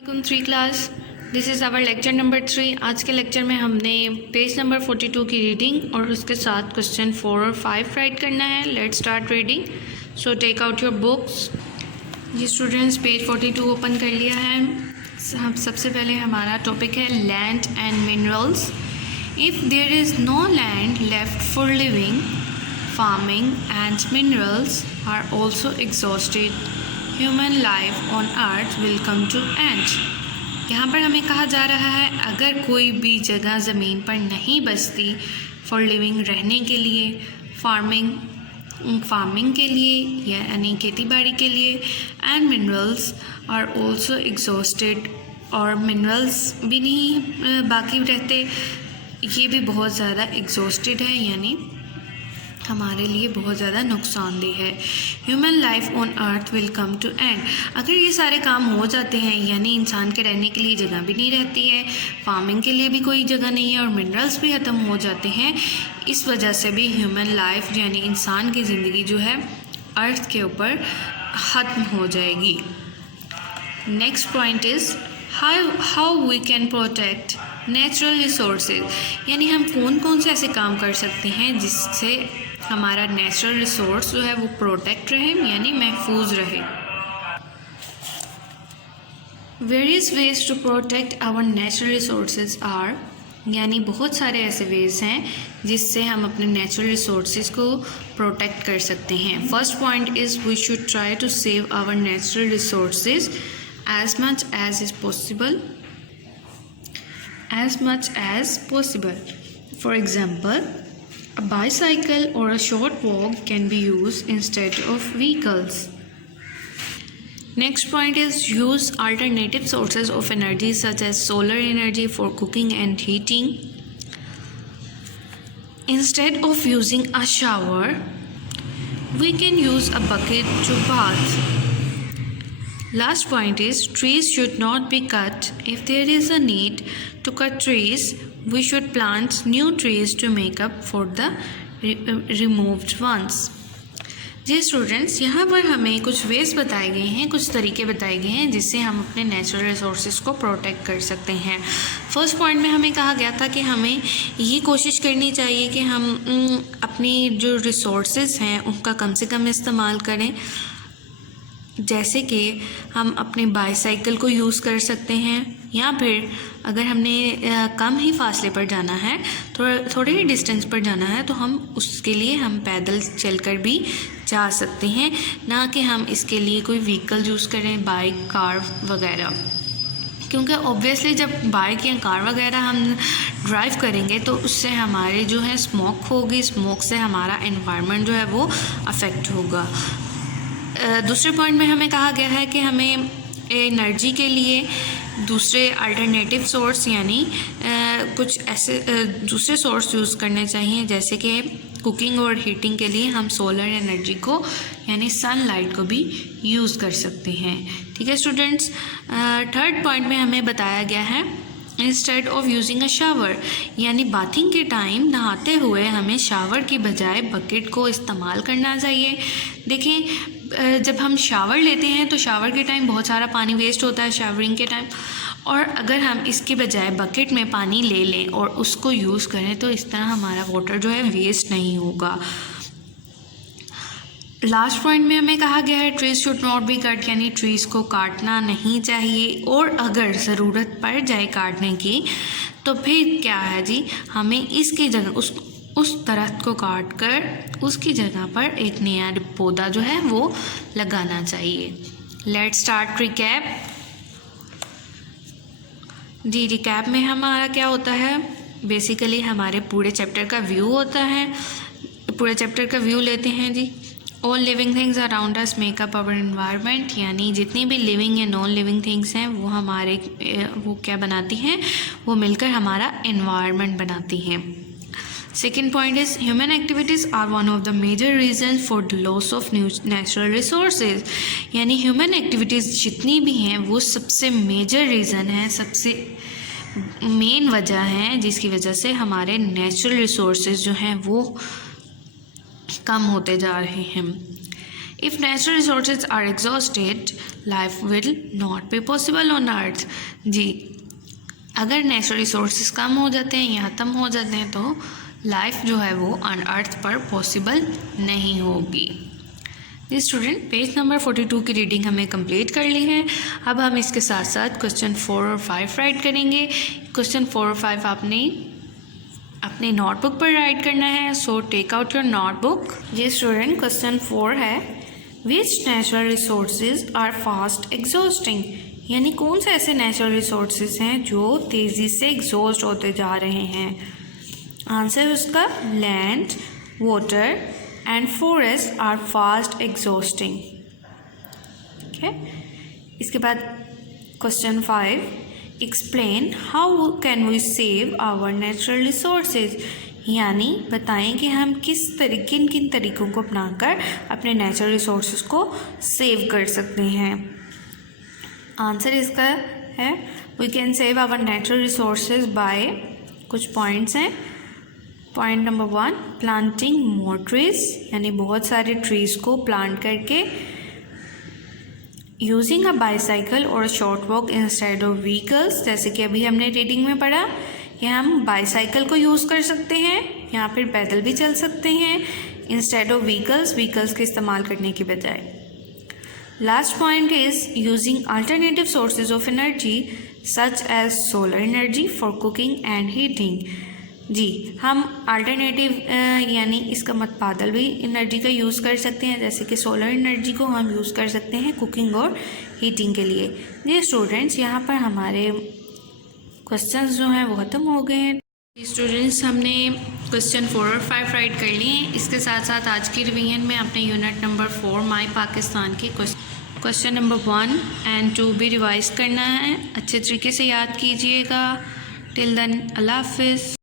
Three class, this is our lecture number 3। आज के lecture में हमने पेज नंबर 42 की रीडिंग और उसके साथ क्वेश्चन 4 और 5 राइट करना है। Let's start reading. So take out your books. जी स्टूडेंट्स, पेज 42 ओपन कर लिया है। हम सबसे पहले हमारा टॉपिक है land and minerals. If there is no land left for living, farming and minerals are also exhausted, human life on earth will come to end. यहाँ पर हमें कहा जा रहा है अगर कोई भी जगह ज़मीन पर नहीं बचती फॉर लिविंग, रहने के लिए, फार्मिंग के लिए यानी खेती बाड़ी के लिए, and minerals are also exhausted, और मिनरल्स भी नहीं बाकी रहते, ये भी बहुत ज़्यादा एग्जॉस्टेड है यानी हमारे लिए बहुत ज़्यादा नुकसानदेह है। Human life on earth will come to end. अगर ये सारे काम हो जाते हैं यानी इंसान के रहने के लिए जगह भी नहीं रहती है, फार्मिंग के लिए भी कोई जगह नहीं है और मिनरल्स भी ख़त्म हो जाते हैं, इस वजह से भी ह्यूमन लाइफ यानी इंसान की ज़िंदगी जो है अर्थ के ऊपर ख़त्म हो जाएगी। Next point is how we can protect natural resources, यानी हम कौन कौन से ऐसे काम कर सकते हैं जिससे हमारा नेचुरल रिसोर्स जो है वो प्रोटेक्ट रहे यानी महफूज रहे। Various ways to protect our natural resources are, यानी बहुत सारे ऐसे वेज हैं जिससे हम अपने नेचुरल रिसोर्सेज को प्रोटेक्ट कर सकते हैं। First point is we should try to save our natural resources as much as possible. For example, a bicycle or a short walk can be used instead of vehicles. Next point is use alternative sources of energy such as solar energy for cooking and heating. Instead of using a shower, we can use a bucket to bath. Last point is trees should not be cut. If there is a need to cut trees, we should plant new trees to make up for the removed ones. जी students, यहाँ पर हमें कुछ veg बताए गए हैं, कुछ तरीके बताए गए हैं जिससे हम अपने नेचुरल रिसोर्सेज को प्रोटेक्ट कर सकते हैं। फर्स्ट पॉइंट में हमें कहा गया था कि हमें ये कोशिश करनी चाहिए कि हम अपनी जो रिसोर्सेज हैं उनका कम से कम इस्तेमाल करें। जैसे कि हम अपने बाईसाइकिल को यूज़ कर सकते हैं, या फिर अगर हमने कम ही फासले पर जाना है, थोड़े ही डिस्टेंस पर जाना है, तो हम उसके लिए हम पैदल चलकर भी जा सकते हैं, ना कि हम इसके लिए कोई व्हीकल यूज़ करें, बाइक, कार वगैरह। क्योंकि ऑब्वियसली जब बाइक या कार वगैरह हम ड्राइव करेंगे तो उससे हमारे जो है स्मोक होगी, स्मोक से हमारा एनवायरनमेंट जो है वो अफेक्ट होगा। दूसरे पॉइंट में हमें कहा गया है कि हमें एनर्जी के लिए दूसरे अल्टरनेटिव सोर्स यानी कुछ ऐसे दूसरे सोर्स यूज़ करने चाहिए, जैसे कि कुकिंग और हीटिंग के लिए हम सोलर एनर्जी को यानी सनलाइट को भी यूज़ कर सकते हैं। ठीक है स्टूडेंट्स। थर्ड पॉइंट में हमें बताया गया है instead of using a shower, यानी बाथिंग के टाइम नहाते हुए हमें शावर की बजाय बकेट को इस्तेमाल करना चाहिए। देखें, जब हम शावर लेते हैं तो शावर के टाइम बहुत सारा पानी वेस्ट होता है शावरिंग के टाइम, और अगर हम इसके बजाय बकेट में पानी ले लें और उसको यूज़ करें तो इस तरह हमारा वाटर जो है वेस्ट नहीं होगा। लास्ट पॉइंट में हमें कहा गया है trees should not be cut, यानी ट्रीज़ को काटना नहीं चाहिए, और अगर ज़रूरत पड़ जाए काटने की तो फिर क्या है जी, हमें इसकी जगह उस दरख्त को काट कर उसकी जगह पर एक नया पौधा जो है वो लगाना चाहिए। Let's start recap. जी रिकैप में हमारा क्या होता है, बेसिकली हमारे पूरे चैप्टर का व्यू होता है। पूरे चैप्टर का व्यू लेते हैं जी। All living things around us make up our environment, यानी जितनी भी लिविंग या नॉन लिविंग थिंग्स हैं वो क्या बनाती हैं, वो मिलकर हमारा एनवायरनमेंट बनाती हैं। Second point is human activities are one of the major reason for the loss of natural resources, यानी ह्यूमन एक्टिविटीज़ जितनी भी हैं वो सबसे मेजर रीज़न है, सबसे मेन वजह है जिसकी वजह से हमारे नेचुरल रिसोर्सेज जो हैं वो कम होते जा रहे हैं। If natural resources are exhausted, life will not be possible on earth. जी, अगर नेचुरल रिसोर्सेज कम हो जाते हैं या ख़त्म हो जाते हैं तो लाइफ जो है वो ऑन अर्थ पर पॉसिबल नहीं होगी। जी स्टूडेंट, पेज नंबर 42 की रीडिंग हमने कंप्लीट कर ली है। अब हम इसके साथ साथ क्वेश्चन 4 और 5 राइट करेंगे। क्वेश्चन 4 और 5 आपने अपनी नोटबुक पर राइट करना है, so take out your notebook. जी स्टूडेंट, क्वेश्चन 4 है which natural resources are fast exhausting, यानी कौन से ऐसे नेचुरल रिसोर्सेज हैं जो तेज़ी से एग्जॉस्ट होते जा रहे हैं। आंसर उसका land, water and forest are fast exhausting. ठीक है, इसके बाद question 5, explain how can we save our natural resources, यानी बताएं कि हम किन किन तरीक़ों को अपनाकर अपने नेचुरल रिसोर्सेज को सेव कर सकते हैं। आंसर इसका है we can save our natural resources by, कुछ पॉइंट्स हैं। Point number 1, planting more trees, यानी बहुत सारे ट्रीज़ को प्लांट करके। यूजिंग अ बाईसाइकिल और short walk instead of vehicles, जैसे कि अभी हमने रीडिंग में पढ़ा कि हम बाईसाइकिल को यूज़ कर सकते हैं या फिर पैदल भी चल सकते हैं इंस्टेड ऑफ व्हीकल्स के इस्तेमाल करने की बजाय। Last point is using alternative sources of energy such as solar energy for cooking and heating. जी, हम अल्टरनेटिव यानी इसका मतबादल भी एनर्जी का यूज़ कर सकते हैं, जैसे कि सोलर एनर्जी को हम यूज़ कर सकते हैं कुकिंग और हीटिंग के लिए। जी स्टूडेंट्स, यहाँ पर हमारे क्वेश्चंस जो हैं वो ख़त्म हो गए हैं। स्टूडेंट्स, हमने क्वेश्चन 4 और 5 राइट कर लिए हैं। इसके साथ साथ आज की रिवीजन में अपने यूनिट नंबर 4 माई पाकिस्तान के क्वेश्चन नंबर 1 एंड 2 भी रिवाइज करना है। अच्छे तरीके से याद कीजिएगा। टिल देन, अल्लाह हाफिज़।